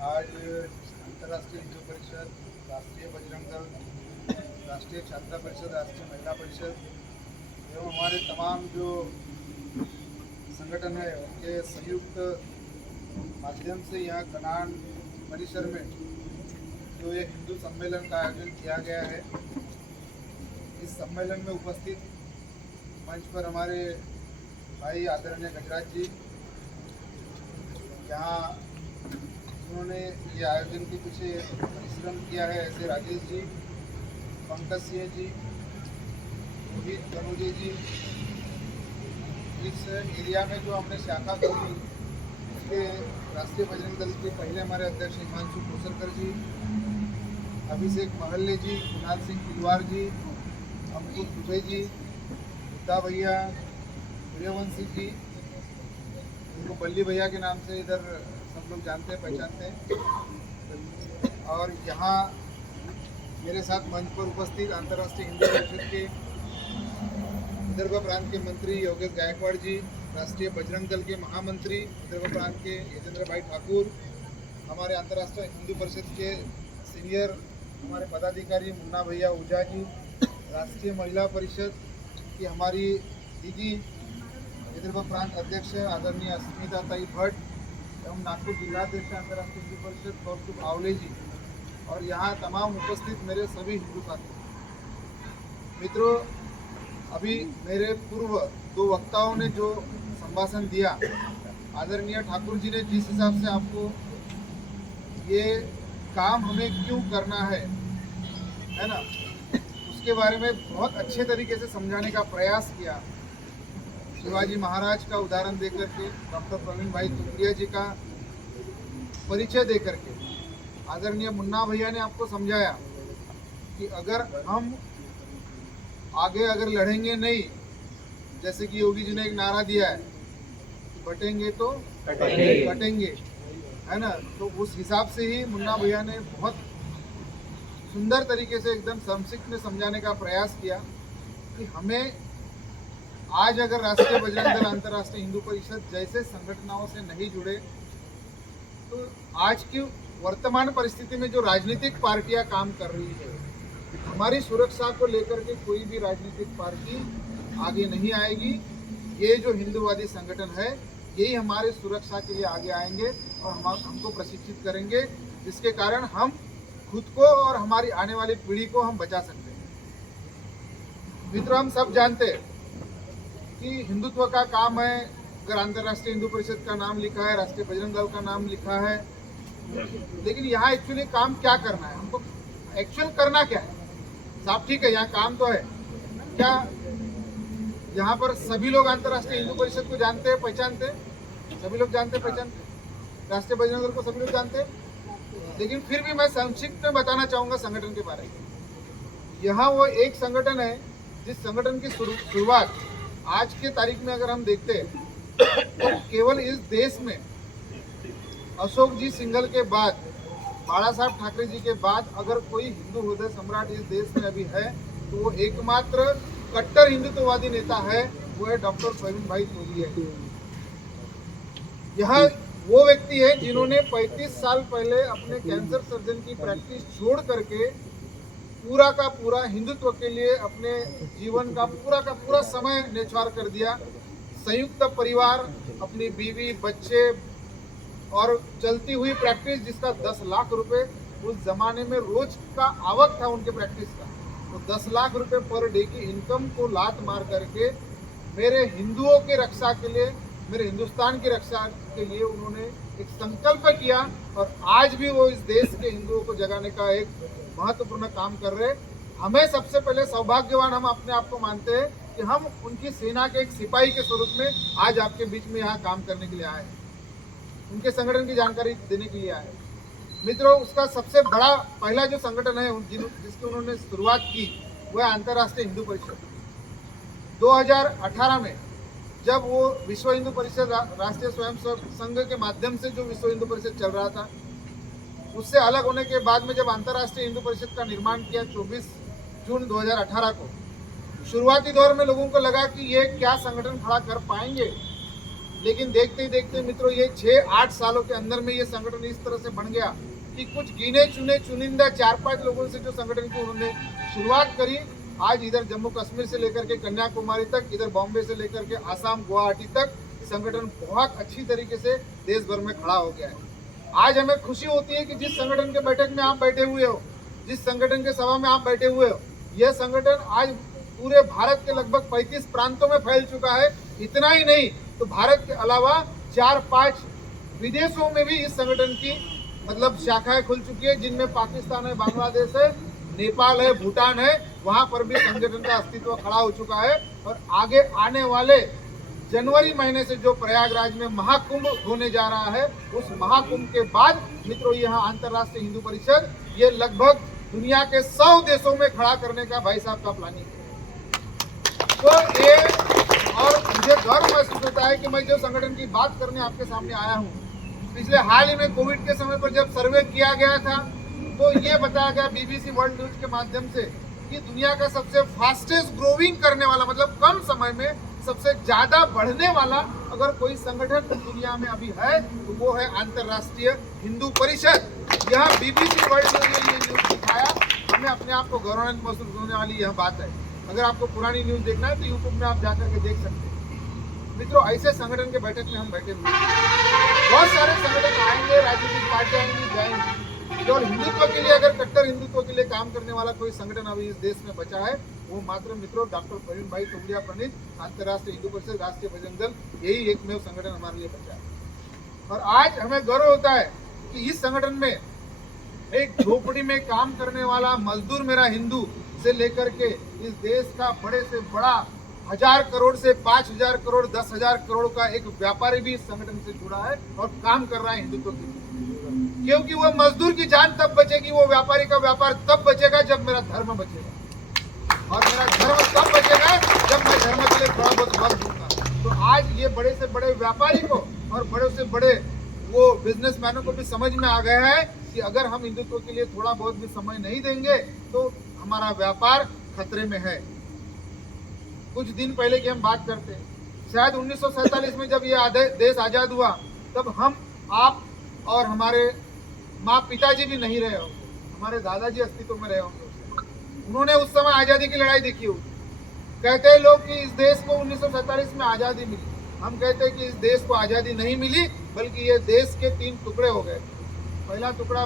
आज अंतर्राष्ट्रीय हिंदू परिषद, राष्ट्रीय बजरंग दल, राष्ट्रीय छात्रा परिषद, राष्ट्रीय महिला परिषद एवं हमारे तमाम जो संगठन है उनके संयुक्त माध्यम से यहाँ कनान परिसर में जो ये हिंदू सम्मेलन का आयोजन किया गया है। इस सम्मेलन में उपस्थित मंच पर हमारे भाई आदरणीय गजराज जी, यहाँ उन्होंने ये आयोजन के पीछे परिश्रम किया है, ऐसे राजेश जी, पंकज सिंह जी, रोहित कनौजे जी। इस एरिया में जो हमने शाखा खोली उसके राष्ट्रीय बजरंग दल के पहले हमारे अध्यक्ष हिमांशु कोसरकर जी, अभिषेक महल्ले जी, कुणाल सिंह पिलवार जी, अंकुर दुबे जी, बुद्धा भैया, सूर्यवंशी जी, उनको बल्ली भैया के नाम से इधर सब लोग जानते हैं, पहचानते हैं। और यहाँ मेरे साथ मंच पर उपस्थित अंतर्राष्ट्रीय हिंदू परिषद के विदर्भ प्रांत के मंत्री योगेश गायकवाड़ जी, राष्ट्रीय बजरंग दल के महामंत्री विदर्भ प्रांत के यजेंद्र भाई ठाकुर, हमारे अंतर्राष्ट्रीय हिंदू परिषद के सीनियर हमारे पदाधिकारी मुन्ना भैया ऊझा जी, राष्ट्रीय महिला परिषद की हमारी दीदी विदर्भ प्रांत अध्यक्ष आदरणीय अस्मिता ताई भट्ट एवं नागपुर जिलाध्यक्ष अंतर्राष्ट्रीय हिंदू परिषद कौस्तुभ आवले जी, और यहाँ तमाम उपस्थित मेरे सभी हिंदू साथी मित्रों। अभी मेरे पूर्व दो वक्ताओं ने जो संभाषण दिया, आदरणीय ठाकुर जी ने जिस हिसाब से आपको ये काम हमें क्यों करना है ना, उसके बारे में बहुत अच्छे तरीके से समझाने का प्रयास किया। शिवाजी महाराज का उदाहरण देकर के, डॉक्टर प्रवीण भाई तुपरिया जी का परिचय देकर के, आदरणीय मुन्ना भैया ने आपको समझाया कि अगर हम आगे लड़ेंगे नहीं, जैसे कि योगी जी ने एक नारा दिया है, बटेंगे तो कटेंगे, है ना। तो उस हिसाब से ही मुन्ना भैया ने बहुत सुंदर तरीके से एकदम संक्षिप्त में समझाने का प्रयास किया कि हमें आज अगर राष्ट्रीय बजरंग दल, अंतर्राष्ट्रीय हिंदू परिषद जैसे संगठनों से नहीं जुड़े तो आज की वर्तमान परिस्थिति में जो राजनीतिक पार्टियां काम कर रही है, हमारी सुरक्षा को लेकर के कोई भी राजनीतिक पार्टी आगे नहीं आएगी। ये जो हिंदूवादी संगठन है यही हमारे सुरक्षा के लिए आगे आएंगे और हमको प्रशिक्षित करेंगे, जिसके कारण हम खुद को और हमारी आने वाली पीढ़ी को हम बचा सकते हैं। मित्रों, हम सब जानते हैं कि हिंदुत्व का काम है, अगर अंतर्राष्ट्रीय हिंदू परिषद का नाम लिखा है, राष्ट्रीय बजरंग दल का नाम लिखा है, लेकिन यहाँ एक्चुअली काम क्या करना है, हमको एक्चुअल करना क्या है। साहब ठीक है, यहाँ काम तो है, क्या यहाँ पर सभी लोग अंतर्राष्ट्रीय हिंदू परिषद को जानते हैं, पहचानते हैं, सभी लोग जानते हैं, पहचानते हैं, राष्ट्रीय बजरंग दल को सभी लोग जानते हैं। लेकिन फिर भी मैं संक्षिप्त में बताना चाहूँगा संगठन के बारे में। यहाँ वो एक संगठन है जिस संगठन की शुरुआत आज के तारीख में अगर हम देखते हैं तो केवल इस देश में अशोक जी सिंघल के बाद, बाला साहब ठाकरे जी के बाद अगर कोई हिंदू हृदय सम्राट इस देश में अभी है तो वो एकमात्र कट्टर हिंदुत्ववादी नेता है, वो है डॉक्टर प्रवीण भाई तोलिया। यह वो व्यक्ति है जिन्होंने 35 साल पहले अपने कैंसर सर्जन की प्रैक्टिस छोड़ करके पूरा का पूरा हिंदुत्व के लिए अपने जीवन का पूरा समय न्यौछावर कर दिया। संयुक्त परिवार, अपनी बीवी, बच्चे और चलती हुई प्रैक्टिस जिसका 10 लाख रुपए उस जमाने में रोज का आवक था उनके प्रैक्टिस का, तो 10 लाख रुपए पर डे की इनकम को लात मार करके मेरे हिंदुओं की रक्षा के लिए, मेरे हिंदुस्तान की रक्षा के लिए उन्होंने एक संकल्प किया और आज भी वो इस देश के हिंदुओं को जगाने का एक महत्वपूर्ण काम कर रहे। हमें सबसे पहले सौभाग्यवान हम अपने आप को मानते हैं कि हम उनकी सेना के एक सिपाही के स्वरूप में आज आपके बीच में यहाँ काम करने के लिए आए हैं, उनके संगठन की जानकारी देने के लिए आए। मित्रों, उसका सबसे बड़ा पहला जो संगठन है जिसकी उन्होंने शुरुआत की वह है अंतर्राष्ट्रीय हिंदू परिषद। 2018 में जब वो विश्व हिंदू परिषद, राष्ट्रीय स्वयंसेवक संघ के माध्यम से जो विश्व हिंदू परिषद चल रहा था, उससे अलग होने के बाद में जब अंतर्राष्ट्रीय हिंदू परिषद का निर्माण किया 24 जून 2018 को, शुरुआती दौर में लोगों को लगा कि ये क्या संगठन खड़ा कर पाएंगे, लेकिन देखते ही देखते मित्रों ये 6-8 सालों के अंदर में ये संगठन इस तरह से बन गया कि कुछ गिने चुने चुनिंदा 4-5 लोगों से जो संगठन की उन्होंने शुरुआत करी, आज इधर जम्मू कश्मीर से लेकर के कन्याकुमारी तक, इधर बॉम्बे से लेकर के आसाम गुवाहाटी तक संगठन बहुत अच्छी तरीके से देश भर में खड़ा हो गया है। आज हमें खुशी होती है कि जिस संगठन के बैठक में आप बैठे हुए हो, जिस संगठन के सभा में आप बैठे हुए हो, यह संगठन आज पूरे भारत के लगभग 35 प्रांतों में फैल चुका है। इतना ही नहीं तो भारत के अलावा 4-5 विदेशों में भी इस संगठन की मतलब शाखाएं खुल चुकी है, जिनमें पाकिस्तान है, बांग्लादेश है, नेपाल है, भूटान है। वहां पर भी संगठन का अस्तित्व खड़ा हो चुका है। और आगे आने वाले जनवरी महीने से जो प्रयागराज में महाकुंभ होने जा रहा है, उस महाकुंभ के बाद मित्रों यहाँ अंतर्राष्ट्रीय हिंदू परिषद ये लगभग दुनिया के 100 देशों में खड़ा करने का भाई साहब का प्लानिंग है। तो ये और मुझे गर्व महसूस होता है कि मैं जो संगठन की बात करने आपके सामने आया हूँ, पिछले हाल ही में कोविड के समय पर जब सर्वे किया गया था तो ये बताया गया BBC वर्ल्ड न्यूज के माध्यम से कि दुनिया का सबसे फास्टेस्ट ग्रोइंग करने वाला मतलब कम समय में सबसे ज्यादा बढ़ने वाला अगर कोई संगठन दुनिया में अभी है तो वो है अंतर्राष्ट्रीय हिंदू परिषद। यह BBC वर्ल्ड न्यूज ने ये न्यूज दिखाया, हमें अपने आप को गौरवान्वित महसूस होने वाली यह बात है। अगर आपको पुरानी न्यूज देखना है तो यूट्यूब में आप जाकर के देख सकते हैं। मित्रों ऐसे संगठन के बैठक में हम बैठे हुए हैं। बहुत सारे संगठन आएंगे, राजनीतिक पार्टियां आएंगी जाएंगी, केवल हिंदुत्व के लिए अगर कट्टर हिंदुत्व के लिए काम करने वाला कोई संगठन अभी इस देश में बचा है वो मात्र मित्रों डॉक्टर प्रवीण भाई टोगड़िया प्रणीत अंतर्राष्ट्रीय हिंदू परिषद राष्ट्रीय बजरंग दल, यही एकमेव संगठन हमारे लिए बचा है। और आज हमें गर्व होता है कि इस संगठन में एक झोपड़ी में काम करने वाला मजदूर मेरा हिंदू से लेकर के इस देश का बड़े से बड़ा 1000 करोड़ से 5000 करोड़ 10,000 करोड़ का एक व्यापारी भी इस संगठन से जुड़ा है और काम कर रहा है हिंदुत्व के लिए। क्योंकि वो मजदूर की जान तब बचेगी, वो व्यापारी का व्यापार तब बचेगा जब मेरा धर्म बचेगा, और मेरा धर्म तब बचेगा जब मैं धर्म के लिए थोड़ा बहुत वक्त दूंगा। तो आज ये बड़े से बड़े व्यापारी को और बड़े से बड़े वो बिजनेसमैनों को भी समझ में आ गया है कि अगर हम हिंदुत्व के लिए थोड़ा बहुत भी समय नहीं देंगे तो हमारा व्यापार खतरे में है। कुछ दिन पहले की हम बात करते हैं, शायद 1947 में जब ये देश आजाद हुआ तब हम आप और हमारे माँ पिताजी भी नहीं रहे होंगे, हमारे दादाजी अस्तित्व में रहे होंगे। उन्होंने उस समय आज़ादी की लड़ाई देखी होगी। कहते हैं लोग कि इस देश को 1947 में आज़ादी मिली, हम कहते हैं कि इस देश को आज़ादी नहीं मिली बल्कि ये देश के 3 टुकड़े हो गए। पहला टुकड़ा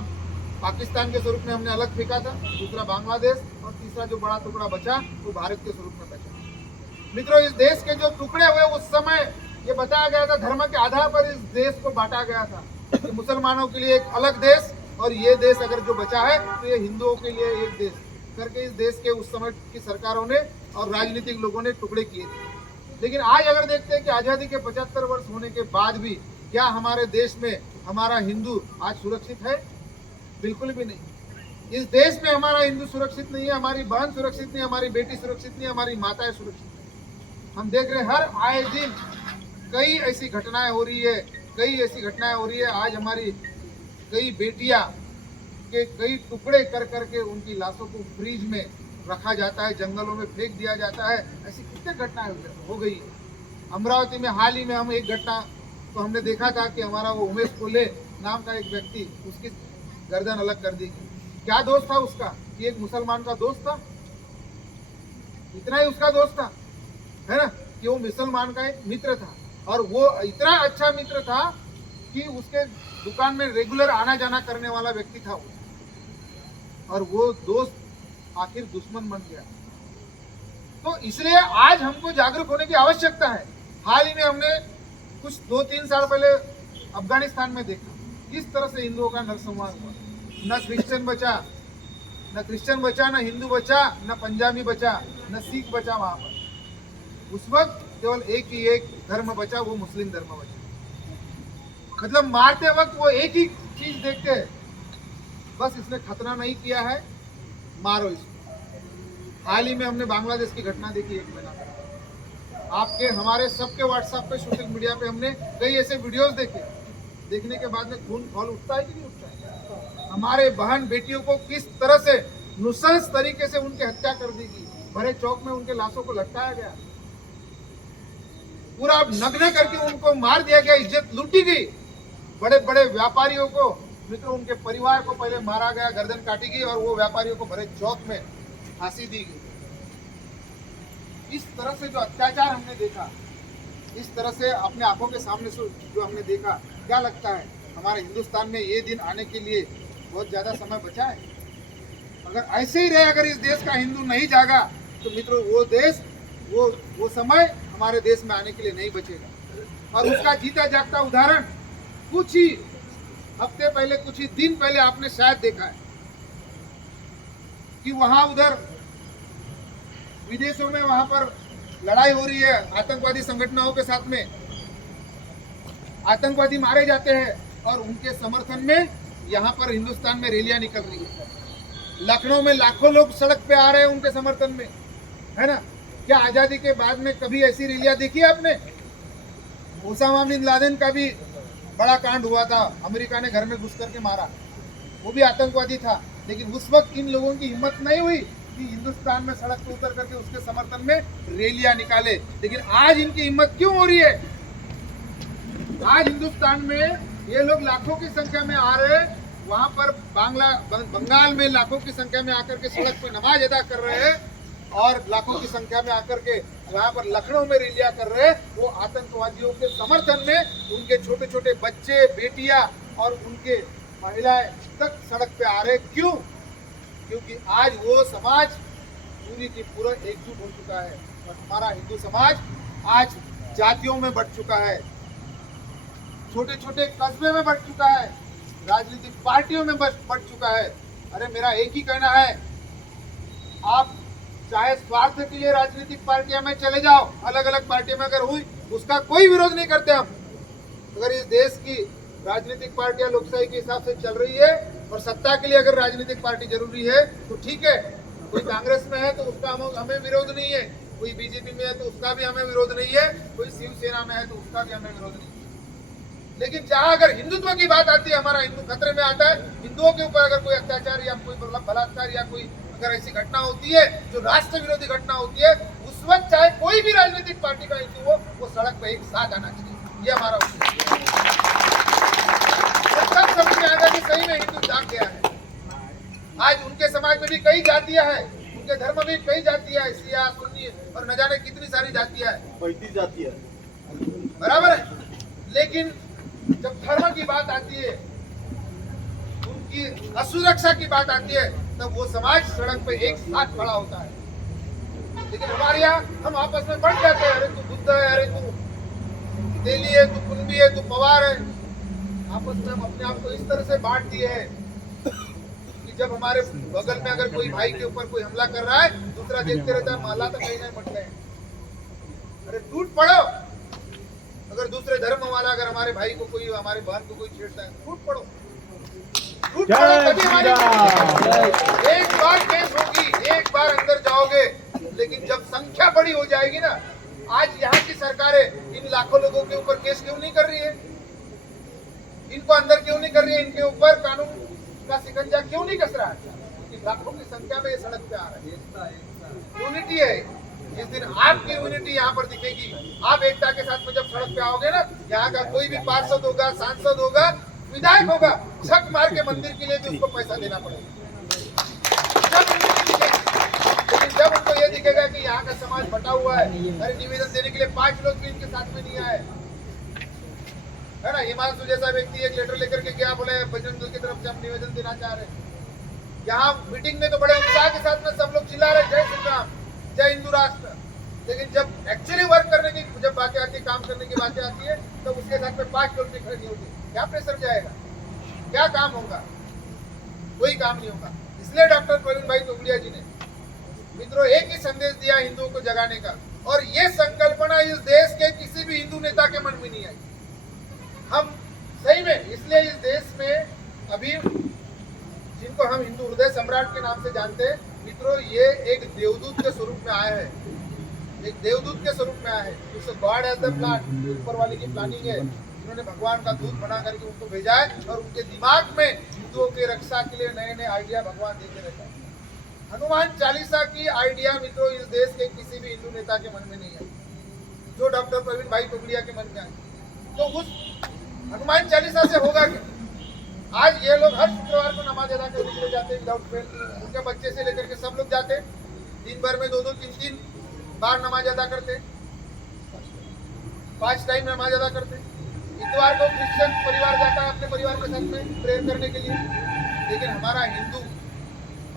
पाकिस्तान के स्वरूप में हमने अलग फेंका था, दूसरा बांग्लादेश, और तीसरा जो बड़ा टुकड़ा बचा वो भारत के स्वरूप में बचा। मित्रों इस देश के जो टुकड़े हुए उस समय ये बताया गया था, धर्म के आधार पर इस देश को बांटा गया था कि मुसलमानों के लिए एक अलग देश और ये देश अगर जो बचा है तो ये हिंदुओं के लिए एक देश करके इस देश के उस समय की सरकारों ने और राजनीतिक लोगों ने टुकड़े किए थे। लेकिन आज अगर देखते हैं कि आज़ादी के 75 वर्ष होने के बाद भी क्या हमारे देश में हमारा हिंदू आज सुरक्षित है? बिल्कुल भी नहीं। इस देश में हमारा हिंदू सुरक्षित नहीं है, हमारी बहन सुरक्षित नहीं, हमारी बेटी सुरक्षित नहीं, हमारी माताएं सुरक्षित नहीं। हम देख रहे हैं हर आए दिन कई ऐसी घटनाएं हो रही है, कई ऐसी घटनाएं हो रही है। आज हमारी कई बेटियां के कई टुकड़े कर करके उनकी लाशों को फ्रीज में रखा जाता है, जंगलों में फेंक दिया जाता है। ऐसी कितने घटनाएं हो गई। अमरावती में हाल ही में हम एक घटना तो हमने देखा था कि हमारा वो उमेश कोले नाम का एक व्यक्ति, उसकी गर्दन अलग कर दी। क्या दोस्त था उसका? कि एक मुसलमान का दोस्त था, इतना ही उसका दोस्त था, है ना, कि वो मुसलमान का एक मित्र था और वो इतना अच्छा मित्र था कि उसके दुकान में रेगुलर आना जाना करने वाला व्यक्ति था वो, और वो दोस्त आखिर दुश्मन बन गया। तो इसलिए आज हमको जागरूक होने की आवश्यकता है। हाल ही में हमने कुछ 2-3 साल पहले अफगानिस्तान में देखा किस तरह से हिंदुओं का नरसंहार हुआ। न क्रिश्चियन बचा, न हिंदू बचा, न पंजाबी बचा, न सिख बचा। वहां पर उस वक्त केवल एक ही एक धर्म बचा, वो मुस्लिम धर्म बचा। मतलब मारते वक्त वो एक ही चीज देखते हैं, बस इसने खतरा नहीं किया है, मारो इसको। हाल ही में हमने बांग्लादेश की घटना देखी 1 महीना पहले। आपके हमारे सबके व्हाट्सएप पे सोशल मीडिया पे हमने कई ऐसे वीडियोस देखे, देखने के बाद में खून खौल उठता है कि नहीं उठता है। हमारे बहन बेटियों को किस तरह से नुसंस तरीके से उनकी हत्या कर दी गई, भरे चौक में उनके लाशों को लटकाया गया। पूरा नग्न करके उनको मार दिया गया, इज्जत लूटी गई। बड़े बड़े व्यापारियों को मित्रों, उनके परिवार को पहले मारा गया, गर्दन काटी गई और वो व्यापारियों को भरे चौक में फांसी दी गई। इस तरह से जो अत्याचार हमने देखा, इस तरह से अपने आंखों के सामने से जो हमने देखा, क्या लगता है हमारे हिंदुस्तान में ये दिन आने के लिए बहुत ज्यादा समय बचा है? अगर ऐसे ही रहे, अगर इस देश का हिंदू नहीं जागा तो मित्रों वो देश, वो समय हमारे देश में आने के लिए नहीं बचेगा। और उसका जीता जागता उदाहरण कुछ ही हफ्ते पहले, कुछ ही दिन पहले आपने शायद देखा है कि वहां उधर विदेशों में वहां पर लड़ाई हो रही है आतंकवादी संगठनों के साथ में, आतंकवादी मारे जाते हैं और उनके समर्थन में यहाँ पर हिंदुस्तान में रैलियां निकल रही है। लखनऊ में लाखों लोग सड़क पे आ रहे हैं उनके समर्थन में, है ना? क्या आजादी के बाद में कभी ऐसी रैलियां देखी है आपने? ओसामा बिन लादेन का भी बड़ा कांड हुआ था, अमेरिका ने घर में घुस करके मारा, वो भी आतंकवादी था। लेकिन उस वक्त इन लोगों की हिम्मत नहीं हुई कि हिंदुस्तान में सड़क पर उतर करके उसके समर्थन में रैलियां निकाले। लेकिन आज इनकी हिम्मत क्यों हो रही है? आज हिंदुस्तान में ये लोग लाखों की संख्या में आ रहे हैं, वहां पर बंगाल में लाखों की संख्या में आकर के सड़क पर नमाज अदा कर रहे हैं और लाखों की संख्या में आकर के वहां पर लखनऊ में रैलियां कर रहे हैं। वो आतंकवादियों के समर्थन में उनके छोटे छोटे बच्चे, बेटियां और उनके महिलाएं तक सड़क पे आ रहे। क्यों? क्योंकि आज वो समाज पूरी की पूरा एकजुट हो चुका है और हमारा हिंदू समाज आज जातियों में बढ़ चुका है, छोटे छोटे कस्बे में बढ़ चुका है, राजनीतिक पार्टियों में बढ़ चुका है। अरे मेरा एक ही कहना है, आप चाहे स्वार्थ के लिए राजनीतिक पार्टियों में चले जाओ, अलग अलग पार्टियों में अगर हुई, उसका कोई विरोध नहीं करते हम। अगर इस देश की राजनीतिक पार्टियां लोकशाही के हिसाब से चल रही है और सत्ता के लिए अगर राजनीतिक पार्टी जरूरी है तो ठीक है। कोई कांग्रेस में है तो उसका हमें विरोध नहीं है, कोई बीजेपी में है तो उसका भी हमें विरोध नहीं है, कोई शिवसेना में है तो उसका भी हमें विरोध नहीं है। लेकिन जहां अगर हिंदुत्व की बात आती है, हमारा हिंदू खतरे में आता है, हिंदुओं के ऊपर अगर कोई अत्याचार या कोई बलात्कार या कोई अगर ऐसी घटना होती है जो राष्ट्र विरोधी घटना होती है, उस वक्त चाहे कोई भी राजनीतिक पार्टी का हिंदू हो, वो सड़क पे एक साथ आना चाहिए। ये हमारा उद्देश्य है। तब समझ में आएगा कि सही में हिंदू जाग गया है। आज उनके समाज में भी कई जातियां हैं, उनके धर्म में भी कई जातियां है, शिया, सुन्नी और न जाने कितनी सारी जातियां हैं, 35 जातियां, बराबर है। लेकिन जब धर्म की बात आती है, उनकी असुरक्षा की बात आती है, तब वो समाज सड़क पे एक साथ खड़ा होता है। लेकिन हमारे यहाँ हम आपस में बढ़ जाते हैं, अरे तू बुद्ध है, अरे तू तेली है, तू कुंभी है, तू पवार है। आपस में हम अपने आप को इस तरह से बांट दिए हैं कि जब हमारे बगल में अगर कोई भाई के ऊपर कोई हमला कर रहा है, दूसरा देखते रहता है, माला तो कहीं नहीं मट गए। अरे टूट पड़ो, अगर दूसरे धर्म वाला अगर हमारे भाई को कोई, हमारे बहन को कोई छेड़ता है, टूट पड़ो, टूट पड़ो। तभी हमारी एक बार केस होगी, एक बार अंदर जाओगे। लेकिन जब संख्या बड़ी हो जाएगी ना, आज यहाँ की सरकारें इन लाखों लोगों के ऊपर केस क्यों नहीं कर रही है? इनको अंदर क्यों नहीं कर रही है? इनके ऊपर कानून का शिकंजा क्यों नहीं कस रहा है? क्योंकि लाखों की संख्या में ये सड़क पे आ रहा है। यूनिटी है। जिस दिन आपकी यूनिटी यहाँ पर दिखेगी, आप एकता के साथ में जब सड़क पे आओगे ना, यहाँ का कोई भी पार्षद होगा, सांसद होगा, विधायक होगा, छक मार के मंदिर के लिए भी उसको पैसा देना पड़ेगा। लेकिन जब उनको ये दिखेगा कि यहाँ का समाज बटा हुआ है, अरे निवेदन देने के लिए 5 लोग भी इनके साथ में नहीं आए, है ना? हिमांशु जैसा व्यक्ति एक लेटर लेकर के गया, बोले बजरंग दल की तरफ से हम निवेदन देना चाह रहे हैं। यहाँ मीटिंग में तो बड़े उत्साह के साथ में सब लोग चिल्ला रहे, जय श्री राम, जय हिंदू राष्ट्र। लेकिन जब एक्चुअली वर्क करने की जब बातें आती है, काम करने की बातें आती है, तब तो उसके साथ में 5 लोग भी खड़े नहीं होते। क्या प्रेशर जाएगा? क्या काम होगा? कोई काम नहीं होगा। इसलिए डॉक्टर प्रवीण भाई तोगड़िया जी ने मित्रों एक ही संदेश दिया हिंदुओं को जगाने का, और ये संकल्पना इस देश के किसी भी हिंदू नेता के मन में नहीं आई। हम सही में इसलिए इस देश में अभी जिनको हम हिंदू हृदय सम्राट के नाम से जानते हैं, मित्रों ये एक देवदूत के स्वरूप में आए हैं, एक देवदूत के स्वरूप में आए हैं। उससे गॉड एज द प्लान, ऊपर वाले की प्लानिंग है, उन्होंने भगवान का दूत बना करके उनको भेजा है, और उनके दिमाग में हिंदुओं की रक्षा के लिए नए नए आइडिया भगवान देते रहता है। हनुमान चालीसा की आइडिया मित्रों इस देश के किसी भी हिंदू नेता के मन में नहीं है। जो डॉक्टर प्रवीण भाई टुकड़िया के मन में आए। तो उस हनुमान चालीसा से होगा क्या? आज ये लोग हर शुक्रवार को नमाज अदा करने के लिए जाते हैं विदाउट फेल, उनके बच्चे से लेकर के सब लोग जाते हैं, दिन भर में 2-2, 3-3 बार नमाज अदा करते, 5 टाइम नमाज अदा करते। इतवार को क्रिश्चियन परिवार जाता है अपने परिवार के साथ में प्रेयर करने के लिए, लेकिन हमारा हिंदू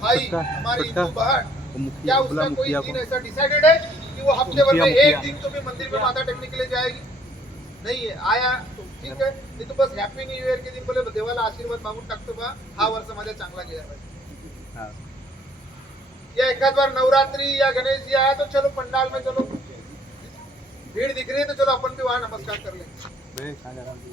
भाई, हमारी हिंदू बहन, क्या उसका कोई दिन ऐसा डिसाइडेड है कि वो हफ्ते भर में एक दिन तो भी मंदिर में माथा टेकने के लिए जाएगी? नहीं है। आया तो ठीक है, नहीं तो बस हैप्पी न्यू इयर के दिन बोले देवाला आशीर्वाद मागून टाकतो बा, हा वर्ष माझा चांगला गेला पाहिजे। या एखाद बार नवरात्रि या गणेश जी आया तो चलो पंडाल में, चलो भीड़ दिख रही है तो चलो अपन भी वहाँ नमस्कार कर लें।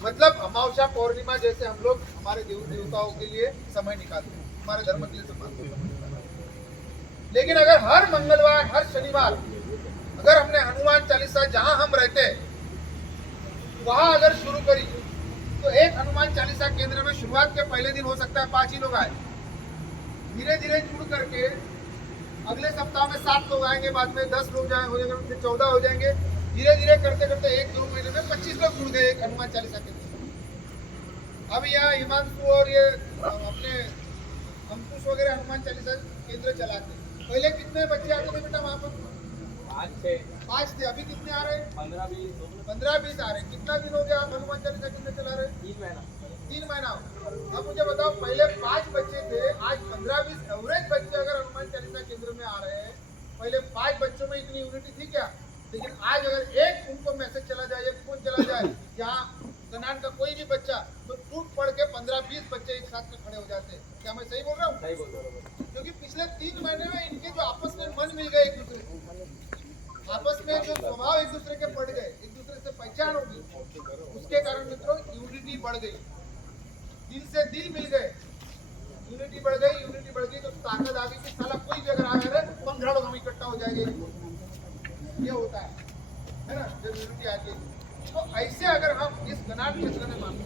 मतलब अमावस्या पौर्णिमा जैसे हम लोग हमारे देवी देवताओं के लिए समय निकालते हैं, हमारे धर्म के लिए समय निकालते हैं। लेकिन अगर हर मंगलवार, हर शनिवार अगर हमने हनुमान चालीसा जहां हम रहते हैं वहां अगर शुरू करी तो एक हनुमान चालीसा केंद्र में शुरुआत के पहले दिन हो सकता है 5 ही लोग आए, धीरे धीरे जुड़ करके अगले सप्ताह में 7 लोग आएंगे, बाद में 10 लोग हो जाएंगे, फिर 14 हो जाएंगे, धीरे धीरे करते करते 1-2 महीने में 25 लोग जुड़ गए एक हनुमान चालीसा केंद्र। अब यहाँ हिमांशु और ये अपने अंकुश वगैरह हनुमान चालीसा केंद्र चलाते। पहले कितने बच्चे आते थे बेटा वहाँ पर? 5 थे। अभी कितने आ रहे हैं? 15-20 आ रहे हैं। कितना दिन हो गया आप हनुमान चालीसा केंद्र चला रहे हैं? 3 महीना। अब मुझे बताओ, पहले 5 बच्चे थे, आज 15-20 एवरेज बच्चे अगर हनुमान चालीसा केंद्र में आ रहे हैं। पहले 5 बच्चों में इतनी यूनिटी थी क्या? लेकिन आज अगर एक उनको मैसेज चला जाए, एक फोन चला जाए, यहाँ कनान का कोई भी बच्चा, तो टूट पड़ के 15-20 बच्चे एक साथ में खड़े हो जाते हैं। क्या मैं सही बोल रहा हूँ? सही बोल रहा हूँ। क्योंकि पिछले 3 महीने में इनके जो आपस में मन मिल गए, एक दूसरे से आपस में जो स्वभाव एक दूसरे के पड़ गए, एक दूसरे से पहचान होगी, उसके कारण मित्रों यूनिटी बढ़ गई, दिल से दिल मिल गए, यूनिटी बढ़ गई तो ताकत आ गई कि साला कोई भी अगर आ रहा है 15 लोग हम इकट्ठा हो जाएंगे। ये होता है ना, जब यूनिटी आती है। तो ऐसे अगर हम इस कनाट क्षेत्र में मानो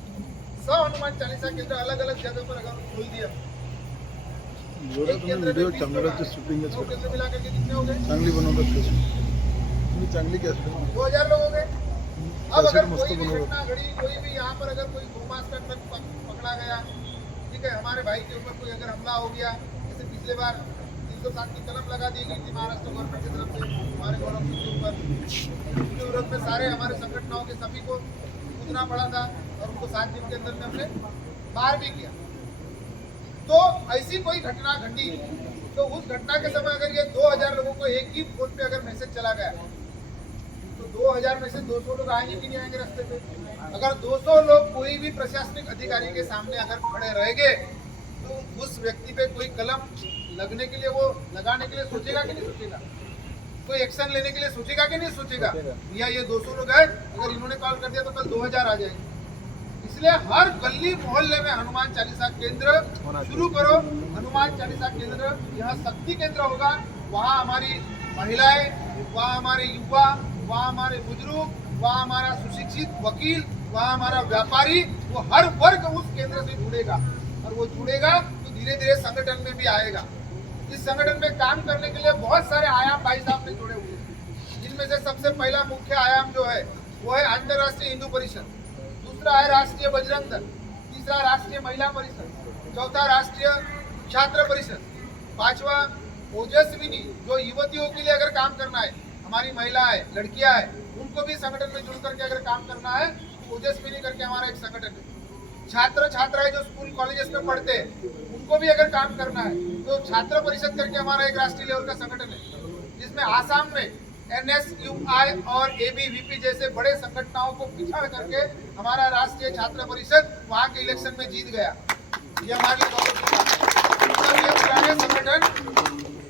100 हनुमान चालीसा केंद्र अलग अलग जगह पर अगर खोल दिया, व्हिडिओ चांगला शूटिंग केंद्र मिला करके कितने हो गए? चांगली बनवतात, चांगली कैसे 2000 लोग हो गए। अब अगर कोई भी घटना घड़ी, कोई भी यहाँ पर अगर कोई गोमांस का ट्रक पकड़ा गया, ठीक है, हमारे भाई के ऊपर कोई अगर हमला हो गया, जैसे पिछले बार 307 की कलम लगा दी गई थी महाराष्ट्र गवर्नमेंट की तरफ से हमारे गौरव सिंह के ऊपर, उसके विरोध में सारे हमारे संगठनों के सभी को कूदना पड़ा था और उनको 7 दिन के अंदर में हमने मार भी किया। तो ऐसी कोई घटना घटी तो उस घटना के समय अगर ये 2000 लोगों को एक ही फोन पे अगर मैसेज चला गया तो 2000 में से 200 लोग आएंगे कि नहीं आएंगे रास्ते पे? अगर 200 लोग कोई भी प्रशासनिक अधिकारी के सामने अगर खड़े रहेंगे तो उस व्यक्ति पे कोई कलम लगने के लिए, वो लगाने के लिए सोचेगा कि नहीं सोचेगा? कोई एक्शन लेने के लिए सोचेगा कि नहीं सोचेगा? या ये 200 लोग हैं, अगर इन्होंने कॉल कर दिया तो कल 2000 आ जाएंगे। इसलिए हर गली मोहल्ले में हनुमान चालीसा केंद्र शुरू करो। हनुमान चालीसा केंद्र यहाँ शक्ति केंद्र होगा, वहाँ हमारी महिलाएं, वहाँ हमारे युवा, वहाँ हमारे बुजुर्ग, वहाँ हमारा सुशिक्षित वकील, वहाँ हमारा व्यापारी, वो हर वर्ग उस केंद्र से जुड़ेगा और वो जुड़ेगा तो धीरे धीरे संगठन में भी आएगा। इस संगठन में काम करने के लिए बहुत सारे आयाम भाई साहब ने जुड़े हुए हैं, जिनमें से सबसे पहला मुख्य आयाम जो है वो है अंतर्राष्ट्रीय हिंदू परिषद, दूसरा है राष्ट्रीय बजरंग दल, तीसरा राष्ट्रीय महिला परिषद, चौथा राष्ट्रीय छात्र परिषद, पांचवा ओजस्विनी, जो युवतियों के लिए अगर काम करना है, हमारी महिलाएं, लड़कियां हैं, उनको भी संगठन में जुड़ करके अगर काम करना है, ओजस्विनी करके हमारा एक संगठन है। छात्र छात्राएं जो स्कूल कॉलेजेस में पढ़ते हैं, उनको भी अगर काम करना है तो छात्र परिषद करके हमारा एक राष्ट्रीय लेवल का संगठन है, जिसमें आसाम में NSUI और ABVP जैसे बड़े संगठनों को पिछाड़ करके हमारा राष्ट्रीय छात्र परिषद वहाँ के इलेक्शन में जीत गया। ये हमारे पुराने संगठन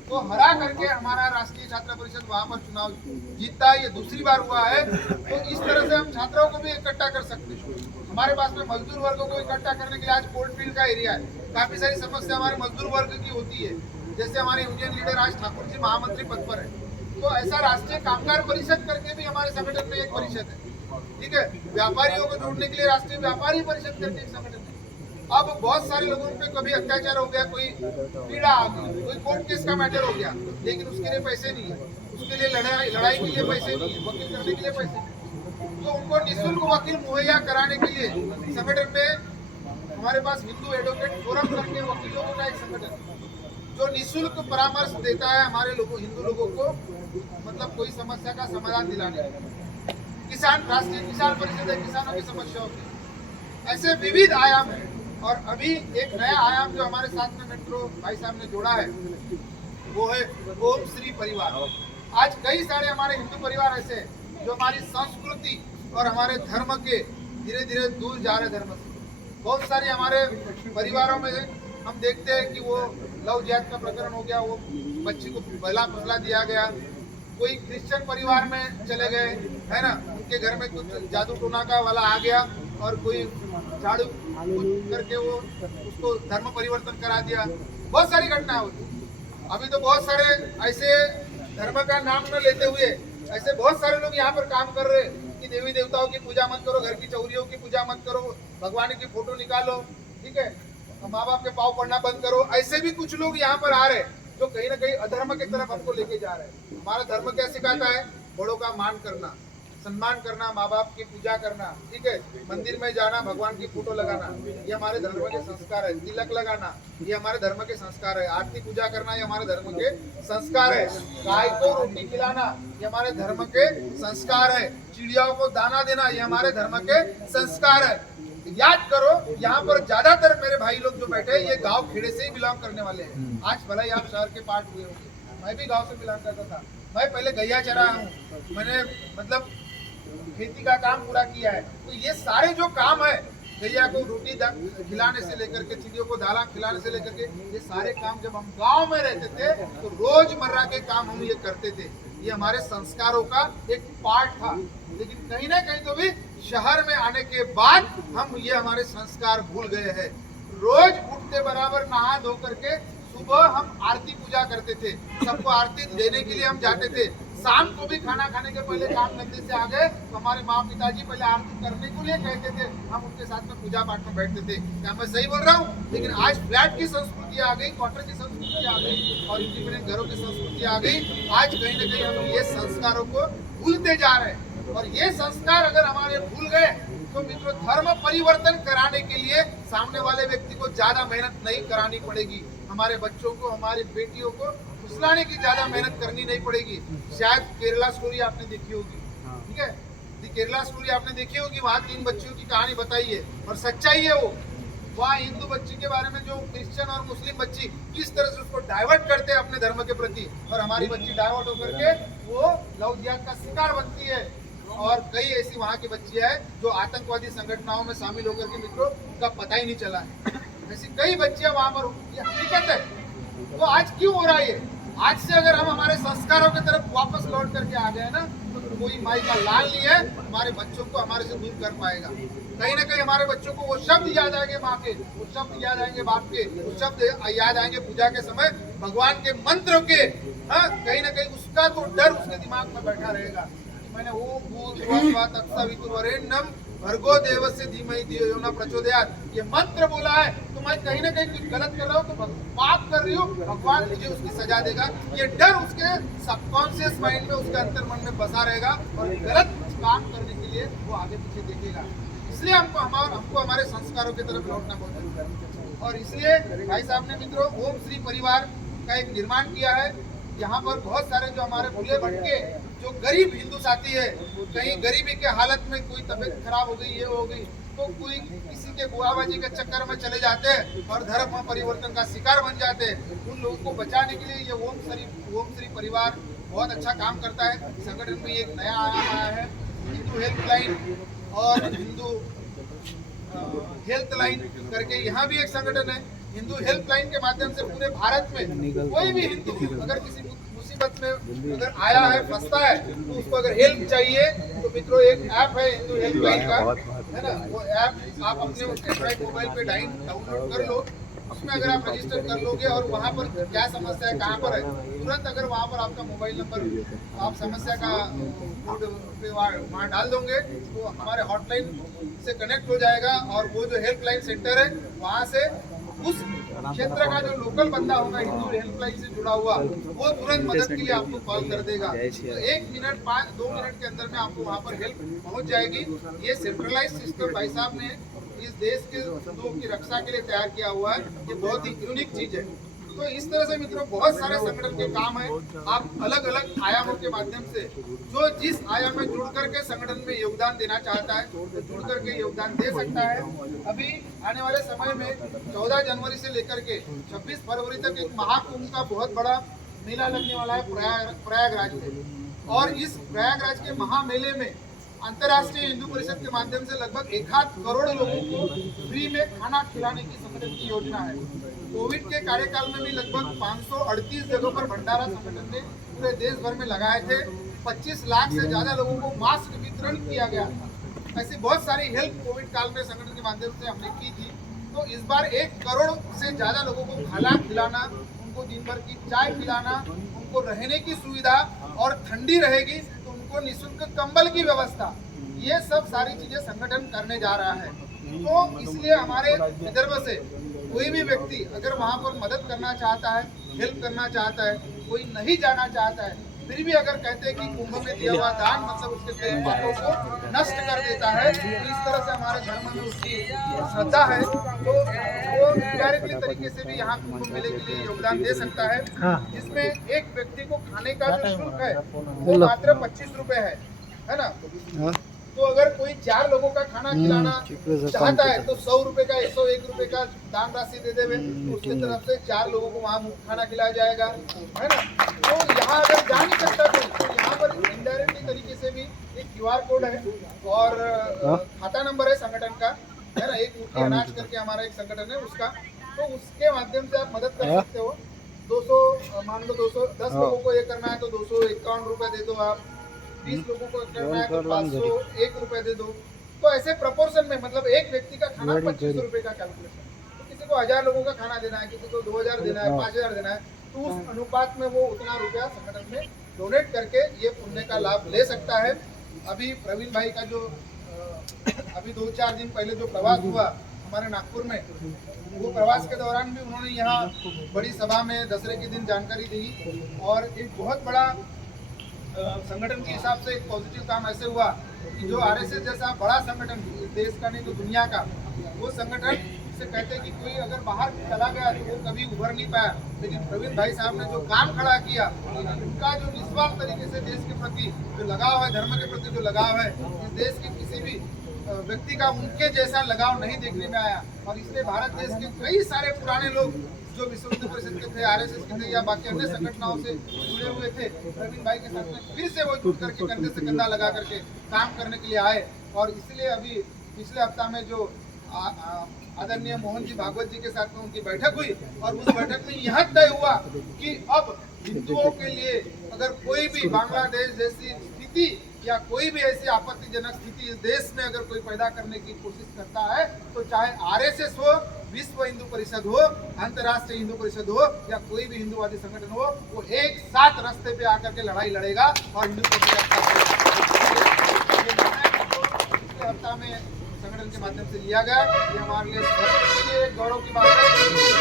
को हरा करके हमारा राष्ट्रीय छात्र परिषद वहाँ पर चुनाव जीतता है, ये दूसरी बार हुआ है। तो इस तरह से हम छात्राओं को भी इकट्ठा कर सकते हैं। हमारे पास में मजदूर वर्गों को इकट्ठा करने के लिए आज कोलफील्ड का एरिया है, काफी सारी समस्या हमारे मजदूर वर्ग की होती है, जैसे हमारे यूनियन लीडर आज ठाकुर जी महामंत्री पद पर है, तो ऐसा राष्ट्रीय कामगार परिषद करके भी हमारे संगठन में एक परिषद है, ठीक है। व्यापारियों को जोड़ने के लिए राष्ट्रीय व्यापारी परिषद करके एक संगठन है। अब बहुत सारे लोगों पे कभी अत्याचार हो गया, कोई पीड़ा आ गई, कोई कोर्ट केस का मैटर हो गया, लेकिन उसके लिए पैसे नहीं है, उसके लिए लड़ाई के लिए पैसे नहीं है, वकील करने के लिए पैसे नहीं। तो उनको निःशुल्क वकील मुहैया कराने के लिए संगठन में हमारे पास हिंदू एडवोकेट फोरम करके वकीलों का एक संगठन है जो निःशुल्क परामर्श देता है हमारे लोगों हिंदू लोगों को, मतलब कोई समस्या का समाधान दिलाने। किसान राष्ट्रीय किसान परिषद है, किसानों की समस्याओं की ऐसे विविध आयाम है। और अभी एक नया आयाम जो हमारे साथ में मेट्रो भाई साहब ने जोड़ा है वो है ओम श्री परिवार। आज कई सारे हमारे हिंदू परिवार ऐसे हैं जो हमारी संस्कृति और हमारे धर्म के धीरे धीरे दूर जा रहे धर्म से। बहुत सारे हमारे परिवारों में हम देखते हैं कि वो लव जिहाद का प्रकरण हो गया, वो बच्ची को बहला फुसला दिया गया। कोई क्रिश्चियन परिवार में चले गए है ना, उनके घर में कुछ जादू टोना का वाला आ गया और कोई झाड़ू करके वो उसको धर्म परिवर्तन करा दिया। बहुत सारी घटनाएं होती। अभी तो बहुत सारे ऐसे धर्म का नाम न लेते हुए ऐसे बहुत सारे लोग यहाँ पर काम कर रहे हैं कि देवी देवताओं की पूजा मत करो, घर की चौरियों की पूजा मत करो, भगवान की फोटो निकालो, ठीक है, माँ बाप के पाँव पड़ना बंद करो। ऐसे भी कुछ लोग यहाँ पर आ रहे हैं जो कहीं ना कहीं अधर्म की तरफ हमको लेके जा रहे हैं। हमारा धर्म क्या सिखाता है? बड़ों का मान करना, सम्मान करना, माँ बाप की पूजा करना, ठीक है, मंदिर में जाना, भगवान की फोटो लगाना, ये हमारे धर्म के संस्कार है। तिलक लगाना ये हमारे धर्म के संस्कार है। आरती पूजा करना ये हमारे धर्म के संस्कार है। गाय को रोटी खिलाना ये हमारे धर्म के संस्कार है। चिड़ियाओं को दाना देना ये हमारे धर्म के संस्कार है। याद करो, यहाँ पर ज्यादातर मेरे भाई लोग जो बैठे हैं ये गांव खेड़े से ही बिलोंग करने वाले हैं। आज भले ही आप शहर के पार्ट हुए होंगे, मैं भी गांव से बिलोंग करता था। मैं पहले गैया चरा हूँ, मैंने मतलब खेती का काम पूरा किया है। तो ये सारे जो काम है, गैया को रोटी खिलाने से लेकर के चिड़ियों को दाना खिलाने से लेकर के, ये सारे काम जब हम गांव में रहते थे तो रोजमर्रा के काम हम ये करते थे। ये हमारे संस्कारों का एक पार्ट था। लेकिन कहीं ना कहीं तो भी शहर में आने के बाद हम ये हमारे संस्कार भूल गए हैं। रोज उठते बराबर नहा धो करके सुबह हम आरती पूजा करते थे, सबको आरती देने के लिए हम जाते थे। शाम को भी खाना खाने के पहले काम धंधे से आ गए तो हमारे माँ पिताजी पहले आरती करने के लिए कहते थे, हम उनके साथ में पूजा पाठ में बैठते थे। क्या मैं सही बोल रहा हूँ? लेकिन आज फ्लैट की संस्कृति आ गई, क्वार्टर की संस्कृति आ गई और इंडिपेंडेंट घरों की संस्कृति आ गई। आज कहीं ना कहीं हम ये संस्कारों को भूलते जा रहे हैं। और ये संस्कार अगर हमारे भूल गए तो मित्रों, धर्म परिवर्तन कराने के लिए सामने वाले व्यक्ति को ज्यादा मेहनत नहीं करानी पड़ेगी। हमारे बच्चों को, हमारी बेटियों को फुसलाने की ज्यादा मेहनत करनी नहीं पड़ेगी। शायद केरला स्टोरी आपने देखी होगी, ठीक है, केरला स्टोरी आपने देखी होगी। वहाँ 3 बच्चियों की कहानी बताई है और सच्चाई है वो। वहाँ हिंदू बच्ची के बारे में जो क्रिश्चियन और मुस्लिम बच्ची किस तरह से उसको डाइवर्ट करते हैं अपने धर्म के प्रति, और हमारी बच्ची डाइवर्ट होकर के वो लव जिहाद का शिकार बनती है। और कई ऐसी वहाँ की बच्चियां हैं जो आतंकवादी संगठनों में शामिल होकर के मित्रों का पता ही नहीं चला है। ऐसी कई बच्चियां वहाँ पर, ये हकीकत है। तो आज क्यों हो रहा है ये? आज से अगर हम हमारे संस्कारों की तरफ वापस लौट करके आ गए ना, तो कोई माई का लाल नहीं है हमारे बच्चों को हमारे से दूर कर पाएगा। कहीं ना कहीं हमारे बच्चों को वो शब्द याद आएंगे माँ के, वो शब्द याद आएंगे बाप के, वो शब्द याद आएंगे पूजा के समय भगवान के मंत्र के। हाँ, कहीं ना कहीं उसका तो डर उसके दिमाग में बैठा रहेगा। मैंने वो भर्गो देवस्य धीमहि धियो यो न प्रचोदयात्, ये मंत्र बोला है। तो मैं कहीं ना कहीं कुछ गलत कर रहा हूँ तो पाप कर रही हूँ, भगवान मुझे उसकी सजा देगा। ये डर उसके सबकॉन्शियस माइंड में, उसके अंतर मन में बसा रहेगा और गलत काम करने के लिए वो आगे पीछे देखेगा। इसलिए हमको हमारे संस्कारों की तरफ लौटना बहुत जरूरी है। और इसलिए भाई साहब ने मित्रों ओम श्री परिवार का एक निर्माण किया है। यहाँ पर बहुत सारे जो हमारे भूले भटके जो गरीब हिंदू साथी है, कहीं गरीबी के हालत में कोई तबीयत खराब हो गई, ये हो गई, तो कोई किसी के बुआबाजी के चक्कर में चले जाते हैं और धर्म परिवर्तन का शिकार बन जाते हैं। उन लोगों को बचाने के लिए ये ओम श्री परिवार बहुत अच्छा काम करता है। संगठन में एक नया आया है, हिंदू हेल्पलाइन और हिंदू हेल्थ लाइन करके यहाँ भी एक संगठन है। हिंदू हेल्पलाइन के माध्यम से पूरे भारत में कोई भी हिंदू अगर किसी मुसीबत में अगर आया है, फंसता है, तो उसको अगर हेल्प चाहिए तो मित्रों एक ऐप है हिंदू हेल्पलाइन का, है ना, वो ऐप आप अपने एंड्रॉइड मोबाइल पे डाउनलोड कर लो। उसमें अगर आप रजिस्टर कर लोगे और वहाँ पर क्या समस्या है, कहाँ पर है, तुरंत अगर वहाँ पर आपका मोबाइल नंबर आप समस्या का कोड पे वहाँ डाल दोगे तो हमारे हॉटलाइन से कनेक्ट हो जाएगा और वो जो हेल्पलाइन सेंटर है वहाँ से उस क्षेत्र का जो लोकल बंदा होगा हिंदू हेल्पलाइन से जुड़ा हुआ, वो तुरंत मदद के लिए आपको कॉल कर देगा। तो 1 मिनट 2 मिनट के अंदर में आपको वहाँ पर हेल्प पहुँच जाएगी। ये सेंट्रलाइज सिस्टम भाई साहब ने इस देश के हिंदुओं की रक्षा के लिए तैयार किया हुआ है। ये बहुत ही यूनिक चीज है। तो इस तरह से मित्रों बहुत सारे संगठन के काम है। आप अलग अलग आयामों के माध्यम से जो जिस आयाम में जुड़ करके संगठन में योगदान देना चाहता है तो जुड़ करके योगदान दे सकता है। अभी आने वाले समय में 14 जनवरी से लेकर के 26 फरवरी तक एक महाकुंभ का बहुत बड़ा मेला लगने वाला है प्रयागराज में। और इस प्रयागराज के महामेले में अंतर्राष्ट्रीय हिंदू परिषद के माध्यम से लगभग 1.5 करोड़ लोगों को फ्री में खाना खिलाने की संगठन की योजना है। कोविड के कार्यकाल में भी लगभग 538 जगहों पर भंडारा संगठन ने पूरे देश भर में लगाए थे। 25 लाख से ज्यादा लोगों को मास्क वितरण किया गया था। ऐसी बहुत सारी हेल्प कोविड काल में संगठन के माध्यम से हमने की थी। तो इस बार 1 करोड़ से ज्यादा लोगों को खाना खिलाना, उनको दिन भर की चाय पिलाना, उनको रहने की सुविधा, और ठंडी रहेगी तो उनको निःशुल्क कंबल की व्यवस्था, ये सब सारी चीजें संगठन करने जा रहा है। तो इसलिए हमारे विदर्भ से कोई भी व्यक्ति अगर वहाँ पर मदद करना चाहता है, हेल्प करना चाहता है, कोई नहीं जाना चाहता है, फिर भी अगर कहते हैं कि कुंभ में दिया हुआ दान मतलब उसके कई पापों को नष्ट कर देता है, तो इस तरह से हमारे धर्म में उसकी श्रद्धा है, तो वो डायरेक्टली तरीके से भी यहाँ कुंभ मेले के लिए योगदान दे सकता है। जिसमें एक व्यक्ति को खाने का जो शुल्क है वो मात्र 25 रुपए है ना। तो अगर कोई 4 लोगों का खाना खिलाना चाहता है तो 100 रुपए का 101 रुपए का दान राशि दे देवे, उसकी तरफ से 4 लोगों को वहाँ मुफ्त खाना खिलाया जाएगा, है ना। तो यहाँ अगर जा नहीं सकता तो यहाँ पर इनडायरेक्टली तरीके से भी एक QR कोड है और खाता नंबर है संगठन का, है ना। एक मुट्ठी अनाज करके हमारा एक संगठन है उसका, तो उसके माध्यम से आप मदद कर सकते हो। 200 मान लो 210 लोगों को ये करना है तो 251 रुपए दे दो आप, 20 लोगों को करना है तो 501 रुपए दे दो। तो ऐसे प्रपोर्शन में मतलब एक व्यक्ति का खाना 25 रुपए का कैलकुलेशन, तो किसी को 1000 लोगों का खाना देना है, किसी को 2000 देना है, 5000 देना है, तो उस अनुपात में वो उतना रुपया संगठन में डोनेट करके ये पुण्य का लाभ ले सकता है। अभी प्रवीण भाई का जो अभी 2-4 दिन पहले जो प्रवास हुआ हमारे नागपुर में, वो प्रवास के दौरान भी उन्होंने यहाँ बड़ी सभा में दशहरे के दिन जानकारी दी। और एक बहुत बड़ा संगठन के हिसाब से एक पॉजिटिव काम ऐसे हुआ कि जो RSS जैसा बड़ा संगठन देश का नहीं तो दुनिया का, वो संगठन से कहते हैं कि कोई अगर बाहर चला गया तो वो कभी उभर नहीं पाया, लेकिन प्रवीण भाई साहब ने जो काम खड़ा किया, उनका जो निस्वार्थ तरीके से देश के प्रति जो लगाव है, धर्म के प्रति जो लगाव है, इस देश के किसी भी व्यक्ति का उनके जैसा लगाव नहीं देखने में आया। और इसलिए भारत देश के कई सारे पुराने लोग जो विश्व हिंदू परिषद के थे, RSS के थे या बाकी अन्य संगठनों से जुड़े हुए थे, प्रवीण भाई के साथ में फिर से वो जुड़ करके कंधे से कंधा लगा करके काम करने के लिए आए। और इसलिए अभी पिछले हफ्ता में जो आदरणीय मोहन जी भागवत जी के साथ में उनकी बैठक हुई और उस बैठक में यह तय हुआ कि अब हिंदुओं के लिए अगर कोई भी बांग्लादेश जैसी स्थिति या कोई भी ऐसी आपत्तिजनक स्थिति इस देश में अगर कोई पैदा करने की कोशिश करता है, तो चाहे RSS हो, विश्व हिंदू परिषद हो, अंतर्राष्ट्रीय हिंदू परिषद हो या कोई भी हिंदूवादी संगठन हो, वो एक साथ रास्ते पे आकर के लड़ाई लड़ेगा और हिंदू को पिछले हफ्ता में संगठन के माध्यम से लिया गया। ये हमारे लिए गौरव की बात है।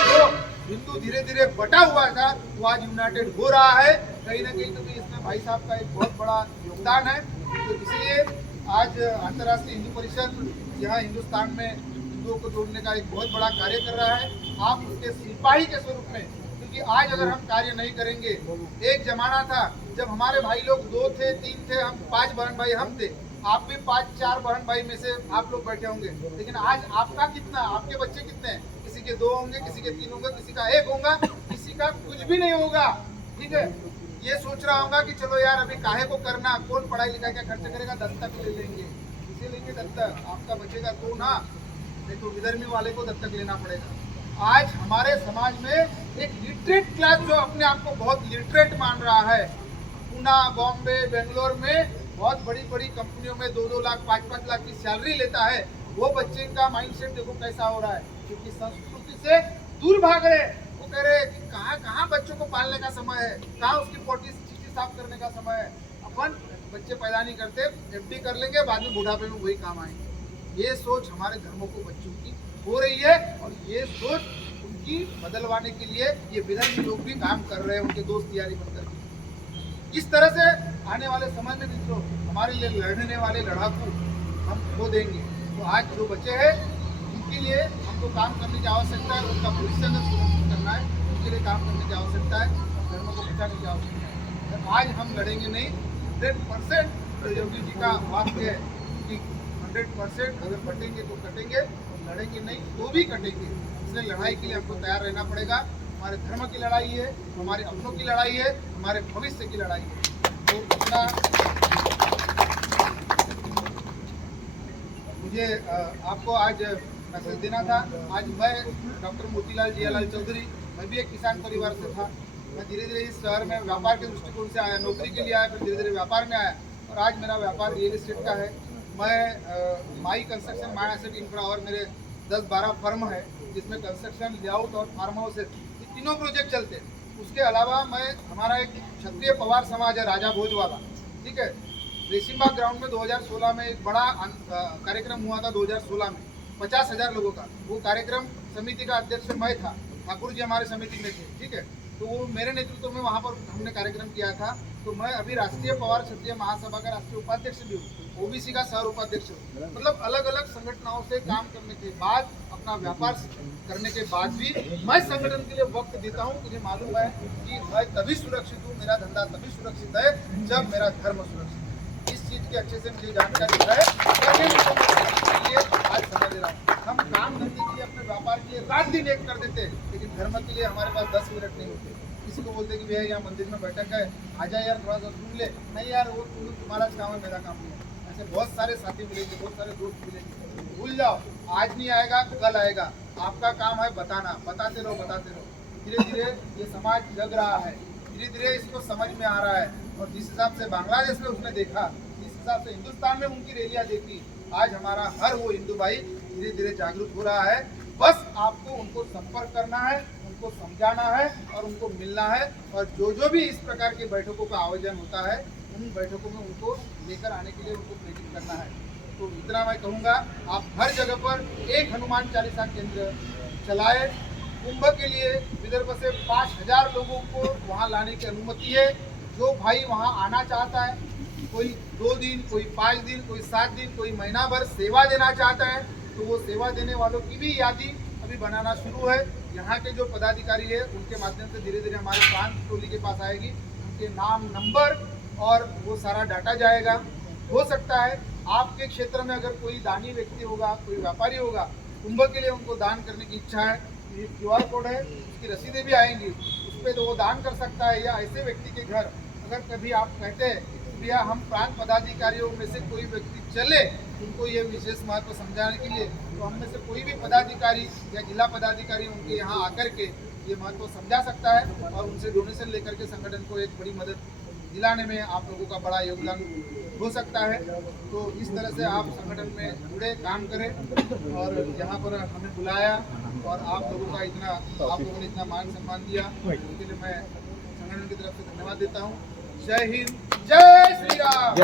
जो हिंदू धीरे धीरे बटा हुआ था वो आज यूनाइटेड हो रहा है कहीं ना कहीं, क्योंकि इसमें भाई साहब का एक बहुत बड़ा योगदान है। तो इसलिए आज अंतर्राष्ट्रीय हिंदू परिषद यहाँ हिंदुस्तान में हिंदुओं को जोड़ने का एक बहुत बड़ा कार्य कर रहा है। आप उसके सिपाही के स्वरूप में, क्योंकि आज अगर हम कार्य नहीं करेंगे, एक जमाना था जब हमारे भाई लोग 2 थे 3 थे, हम 5 बहन भाई हम थे, आप भी 5-4 बहन भाई में से आप लोग बैठे होंगे, लेकिन आज आपका कितना, आपके बच्चे कितने हैं? किसी के 2 होंगे, किसी के 3 होंगे, किसी का 1 होगा, किसी का कुछ भी नहीं होगा। ठीक है, ये सोच रहा होगा कि चलो यार अभी काहे को करना, कौन पढ़ाई लिखाई का खर्च करेगा, दत्तक ले लेंगे, इसे लेंगे दत्तक, आपका बचेगा तो ना, नहीं तो विधर्मी वाले को दत्तक लेना पड़ेगा। आज हमारे समाज में एक लिटरेट क्लास जो अपने आप को बहुत लिटरेट मान रहा है, पूना, बॉम्बे, बेंगलोर में बहुत बड़ी बड़ी कंपनियों में 2-2 लाख 5-5 लाख की सैलरी लेता है, वो बच्चे का माइंडसेट देखो कैसा हो रहा है, क्योंकि संस्कृति से दूर भाग रहे। वो कह रहे कि कहाँ बच्चों को पालने का समय है, कहाँ उसकी पोटी चीटी साफ करने का समय है। अपन बच्चे पैदा नहीं करते, FD कर लेंगे, बाद में बुढ़ापे में वही काम आएंगे। ये सोच हमारे धर्मों को बच्चों की हो रही है और ये सोच की बदलवाने के लिए ये विधर्मी लोग भी काम कर रहे हैं, उनके दोस्त यारी बनकर के। इस तरह से आने वाले समय में मित्रों हमारे लिए लड़ने वाले लड़ाकू हम खो देंगे। तो आज जो बचे हैं उनके लिए हमको काम करने की आवश्यकता है, उनका भविष्य अगर सुरक्षित करना है उनके लिए काम करने की आवश्यकता है, धर्म को बचाने की आवश्यकता है। तो आज हम लड़ेंगे नहीं, 100% तो योगी जी का वाक्य है कि 100% अगर बटेंगे तो कटेंगे, लड़ेंगे नहीं तो भी कटेंगे। इसलिए लड़ाई के लिए हमको तैयार रहना पड़ेगा। हमारे धर्म की लड़ाई है, हमारे अपनों की लड़ाई है, हमारे भविष्य की लड़ाई है। तो इतना मुझे आपको आज मैसेज देना था। आज मैं डॉक्टर मोतीलाल जियालाल चौधरी, मैं भी एक किसान परिवार से था। मैं धीरे धीरे इस शहर में व्यापार के दृष्टिकोण से आया, नौकरी के लिए आया, फिर धीरे धीरे व्यापार में आया और आज मेरा व्यापार रियल एस्टेट का है। मैं माई कंस्ट्रक्शन, माई एसेट इंफ्रा और मेरे 10-12 फर्म है जिसमें कंस्ट्रक्शन, लेआउट और फार्म हाउस है, ये तीनों प्रोजेक्ट चलते हैं। उसके अलावा मैं हमारा एक क्षत्रिय पवार समाज है राजा भोज वाला, ठीक है। रेसिमबाग ग्राउंड में 2016 में एक बड़ा कार्यक्रम हुआ था। 2016 में 50,000 लोगों का वो कार्यक्रम, समिति का अध्यक्ष मैं था, ठाकुर जी हमारे समिति में थे, ठीक है। तो वो मेरे नेतृत्व में वहाँ पर हमने कार्यक्रम किया था। तो मैं अभी राष्ट्रीय पवार क्षत्रिय महासभा का राष्ट्रीय उपाध्यक्ष भी हूँ, ओबीसी का सह उपाध्यक्ष हूँ। मतलब अलग अलग संगठनों से काम करने के बाद, अपना व्यापार करने के बाद भी मैं संगठन के लिए वक्त देता हूँ। मुझे मालूम है कि मैं तभी सुरक्षित हूँ, मेरा धंधा तभी सुरक्षित है जब मेरा धर्म सुरक्षित है। इस चीज की अच्छे से मुझे जानकारी है, आज समझ रहा हूँ। हम काम धंधे के लिए, अपने व्यापार के लिए रात दिन एक कर देते हैं, लेकिन धर्म के लिए हमारे पास 10 मिनट नहीं होते। किसी को बोलते कि भैया यहाँ मंदिर में बैठक है, आजा यार थोड़ा सा सुन ले, नहीं यार वो तुम्हारा काम है, मेरा काम नहीं है। ऐसे बहुत सारे साथी मिलेंगे, बहुत सारे दोस्त मिलेंगे। भूल जाओ, आज नहीं आएगा कल आएगा। आपका काम है बताना, बताते रहो बताते रहो। धीरे धीरे ये समाज जग रहा है, धीरे धीरे इसको समझ में आ रहा है। और जिस हिसाब से बांग्लादेश में उसने देखा, जिस हिसाब से हिंदुस्तान में उनकी रैलियां देखी, आज हमारा हर वो हिंदू भाई धीरे धीरे जागरूक हो रहा है। बस आपको उनको संपर्क करना है, उनको समझाना है और उनको मिलना है। और जो भी इस प्रकार के बैठकों का आयोजन होता है, उन बैठकों में उनको लेकर आने के लिए उनको प्रेरित करना है। तो इतना मैं कहूँगा, आप हर जगह पर एक हनुमान चालीसा केंद्र चलाए। कुंभ के लिए विदर्भ से 5,000 लोगों को वहाँ लाने की अनुमति है। जो भाई वहाँ आना चाहता है, कोई 2 दिन, कोई 5 दिन, कोई 7 दिन, कोई महीना भर सेवा देना चाहता है, तो वो सेवा देने वालों की भी यादी अभी बनाना शुरू है। यहाँ के जो पदाधिकारी है उनके माध्यम से धीरे धीरे हमारे प्रांत टोली के पास आएगी, उनके नाम, नंबर और वो सारा डाटा जाएगा। हो सकता है आपके क्षेत्र में अगर कोई दानी व्यक्ति होगा, कोई व्यापारी होगा, कुंभ के लिए उनको दान करने की इच्छा है, ये QR कोड है, उसकी रसीदें भी आएंगी, उस पर तो वो दान कर सकता है। या ऐसे व्यक्ति के घर अगर कभी आप कहते हैं भैया हम प्रांत पदाधिकारियों में से कोई व्यक्ति चले, उनको ये विशेष महत्व समझाने के लिए, तो हम में से कोई भी पदाधिकारी या जिला पदाधिकारी उनके यहाँ आकर के ये महत्व समझा सकता है और उनसे डोनेशन लेकर के संगठन को एक बड़ी मदद दिलाने में आप लोगों का बड़ा योगदान हो सकता है। तो इस तरह से आप संगठन में जुड़े, काम करें। और यहाँ पर हमें बुलाया और आप लोगों ने इतना मान सम्मान दिया, उसके लिए मैं संगठन की तरफ से धन्यवाद देता हूँ। जय हिंद, जय श्री राम।